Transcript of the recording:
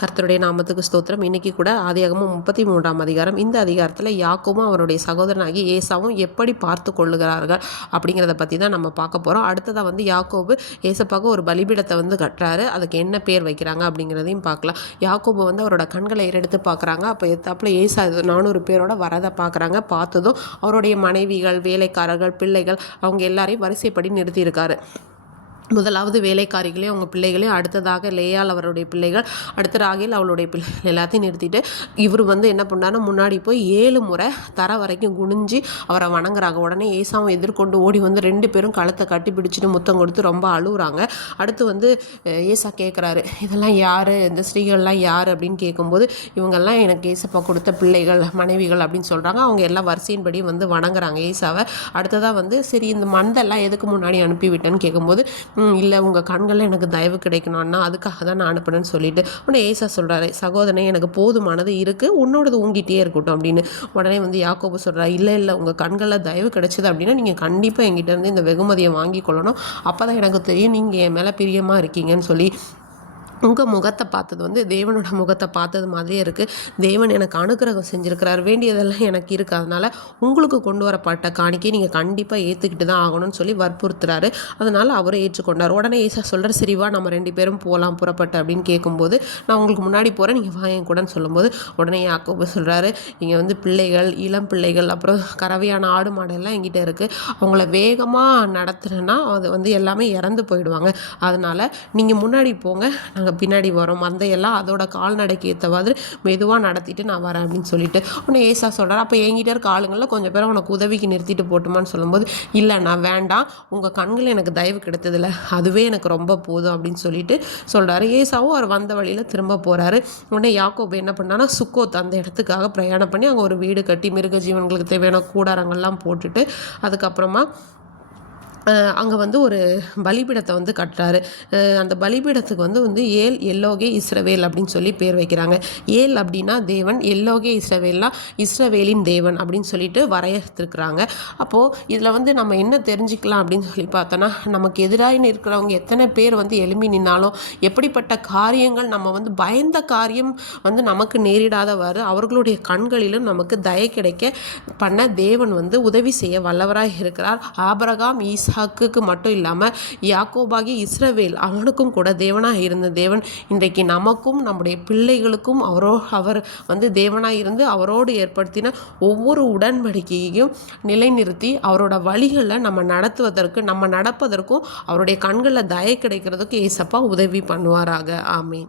கர்த்தருடைய நாமத்துக்கு ஸ்தோத்திரம். இன்றைக்கி கூட ஆதியாகமம் 33ஆம் அதிகாரம். இந்த அதிகாரத்தில் யாக்கோபும் அவருடைய சகோதரனாகி ஏசாவும் எப்படி பார்த்து கொள்ளுகிறார்கள் அப்படிங்கிறத பற்றி தான் நம்ம பார்க்க போகிறோம். அடுத்ததாக வந்து யாக்கோபு ஏசப்பாவுக்கு ஒரு பலிபீடத்தை வந்து கட்டுறாரு. அதுக்கு என்ன பேர் வைக்கிறாங்க அப்படிங்கிறதையும் பார்க்கலாம். யாக்கோபு வந்து அவரோட கண்களை ஏறெடுத்து பார்க்குறாங்க. அப்போ எத்தாப்புல ஏசா 400 பேரோட வரதை பார்க்குறாங்க. பார்த்ததும் அவருடைய மனைவிகள், வேலைக்காரர்கள், பிள்ளைகள் அவங்க எல்லாரையும் வரிசைப்படி நிறுத்தியிருக்காரு. முதலாவது வேலைக்காரிகளையும் அவங்க பிள்ளைகளையும், அடுத்ததாக லேயால் அவருடைய பிள்ளைகள், அடுத்த ராகேல் அவளுடைய பிள்ளைகள் எல்லாத்தையும் நிறுத்திட்டு இவர் வந்து என்ன பண்ணாருன்னா முன்னாடி போய் 7 முறை தர வரைக்கும் குனிஞ்சு அவரை வணங்குறாங்க. உடனே ஏசாவும் எதிர்கொண்டு ஓடி வந்து 2 பேரும் கழுத்தை கட்டி பிடிச்சிட்டு முத்தம் கொடுத்து ரொம்ப அழுகுறாங்க. அடுத்து வந்து ஏசா கேட்குறாரு, இதெல்லாம் யார், இந்த ஸ்ரீகள்லாம் யார் அப்படின்னு கேட்கும்போது இவங்கெல்லாம் எனக்கு ஏசப்பா கொடுத்த பிள்ளைகள், மனைவிகள் அப்படின்னு சொல்கிறாங்க. அவங்க எல்லாம் வரிசையின்படி வந்து வணங்குறாங்க ஏசாவை. அடுத்ததாக வந்து சரி இந்த மந்தெல்லாம் எதுக்கு முன்னாடி அனுப்பிவிட்டேன்னு கேட்கும்போது இல்லை உங்கள் கண்களில் எனக்கு தயவு கிடைக்கணும்னா அதுக்காக தான் நான் அனுப்புனேன்னு சொல்லிட்டு உடனே ஏசா சொல்கிறாரு, சகோதரனே எனக்கு போதுமானது இருக்குது, உன்னோடது ஊங்கிட்டே இருக்கட்டும் அப்படின்னு. உடனே வந்து யாக்கோபு சொல்கிறார், இல்லை உங்கள் கண்களில் தயவு கிடைச்சிது அப்படின்னா நீங்கள் கண்டிப்பாக எங்கிட்ட இருந்து இந்த வெகுமதியை வாங்கி கொள்ளணும், அப்போ தான் எனக்கு தெரியும் நீங்கள் என் மேலே பிரியமாக இருக்கீங்கன்னு சொல்லி. உங்கள் முகத்தை பார்த்தது வந்து தேவனோட முகத்தை பார்த்தது மாதிரியே இருக்குது. தேவன் எனக்கு அனுக்கிரகம் செஞ்சுருக்கிறார், வேண்டியதெல்லாம் எனக்கு இருக்குது, அதனால் உங்களுக்கு கொண்டு வரப்பட்ட காணிக்கை நீங்கள் கண்டிப்பாக ஏற்றுக்கிட்டு தான் ஆகணும்னு சொல்லி வற்புறுத்துறாரு. அதனால் அவரை ஏற்றுக்கொண்டார். உடனே ஏசா சொல்கிறார், சரிவா நம்ம 2 பேரும் போகலாம் புறப்பட்டு அப்படின்னு கேட்கும்போது, நான் உங்களுக்கு முன்னாடி போகிறேன் நீங்கள் வாங்க கூடன்னு சொல்லும்போது உடனே யாக்கோபு சொல்கிறாரு, இங்கே வந்து பிள்ளைகள், இளம் பிள்ளைகள், அப்புறம் கறவையான ஆடு மாடெல்லாம் எங்கிட்ட இருக்குது, அவங்கள வேகமாக நடத்துகிறேன்னா அது வந்து எல்லாமே இறந்து போயிடுவாங்க, அதனால் நீங்கள் முன்னாடி போங்க, நாங்கள் பின்னாடி வரோம், மந்தையெல்லாம் அதோட கால்நடைக்கு ஏற்றவாறு மெதுவாக நடத்திட்டு நான் வரேன் அப்படின்னு சொல்லிட்டு உன்னை ஏசா சொல்கிறார். அப்போ என்கிட்ட இருக்க ஆளுங்களில் கொஞ்சம் பேரை உனக்கு உதவிக்கு நிறுத்திட்டு போட்டுமான்னு சொல்லும்போது, இல்லை நான் வேண்டாம், உங்கள் கண்கள் எனக்கு தயவு கிடைத்ததில்ல, அதுவே எனக்கு ரொம்ப போதும் அப்படின்னு சொல்லிட்டு சொல்கிறாரு. ஏசாவும் அவர் வந்த வழியில் திரும்ப போகிறாரு. உடனே யாக்கோபு என்ன பண்ணான்னா சுக்கோத் அந்த இடத்துக்காக பிரயாணம் பண்ணி அங்கே ஒரு வீடு கட்டி மிருக ஜீவன்களுக்கு தேவையான கூடாரங்கள்லாம் போட்டுட்டு அதுக்கப்புறமா அங்கே வந்து ஒரு பலிபீடத்தை வந்து கட்டுறாரு. அந்த பலிபீடத்துக்கு வந்து ஏல் எல்லோகே இஸ்ரவேல் அப்படின்னு சொல்லி பேர் வைக்கிறாங்க. ஏல் அப்படின்னா தேவன், எல்லோகே இஸ்ரவேல்னா இஸ்ரவேலின் தேவன் அப்படின்னு சொல்லிட்டு வரையறுத்துருக்குறாங்க. அப்போது இதில் வந்து நம்ம என்ன தெரிஞ்சுக்கலாம் அப்படின்னு சொல்லி பார்த்தோன்னா, நமக்கு எதிராக இருக்கிறவங்க எத்தனை பேர் வந்து எழும்பி நின்னாலும், எப்படிப்பட்ட காரியங்கள் நம்ம வந்து பயந்த காரியம் வந்து நமக்கு நேரிடாதவாறு அவர்களுடைய கண்களிலும் நமக்கு தயை கிடைக்க பண்ண தேவன் வந்து உதவி செய்ய வல்லவராக இருக்கிறார். ஆபிரகாம், ஈசாக்குக்கு மட்டும் இல்லாமல் யாக்கோபாகி இஸ்ரவேல் அவனுக்கும் கூட தேவனாக இருந்த தேவன் இன்றைக்கு நமக்கும் நம்முடைய பிள்ளைகளுக்கும் அவர் வந்து தேவனாக இருந்து அவரோடு ஏற்படுத்தின ஒவ்வொரு உடன்படிக்கையையும் நிலைநிறுத்தி அவரோட வழிகளில் நம்ம நடப்பதற்கும் அவருடைய கண்களில் தயை கிடைக்கிறதுக்கு ஏசப்பா உதவி பண்ணுவாராக. ஆமீன்.